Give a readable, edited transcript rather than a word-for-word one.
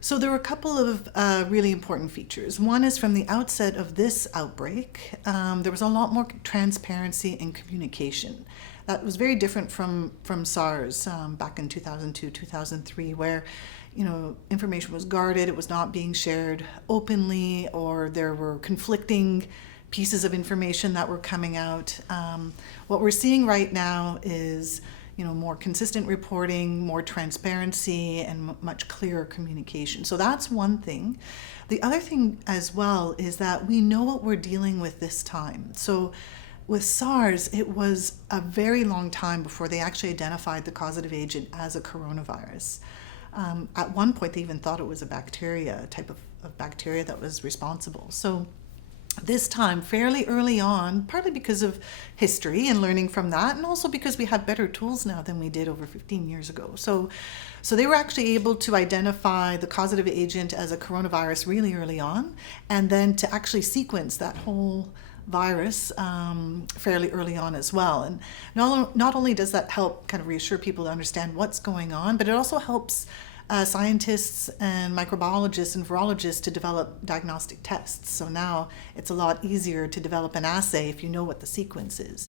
So there were a couple of really important features. One is from the outset of this outbreak, there was a lot more transparency and communication. That was very different from SARS back in 2002, 2003, where information was guarded, it was not being shared openly, or there were conflicting pieces of information that were coming out. What we're seeing right now is more consistent reporting, more transparency, and much clearer communication. So that's one thing. The other thing as well is that we know what we're dealing with this time. So with SARS, it was a very long time before they actually identified the causative agent as a coronavirus. At one point, they even thought it was a bacteria, a type of bacteria that was responsible. So this time, fairly early on, partly because of history and learning from that, and also because we have better tools now than we did over 15 years ago. So they were actually able to identify the causative agent as a coronavirus really early on, and then to actually sequence that whole virus fairly early on as well. And not only does that help kind of reassure people to understand what's going on, but it also helps scientists and microbiologists and virologists to develop diagnostic tests. So now it's a lot easier to develop an assay if you know what the sequence is.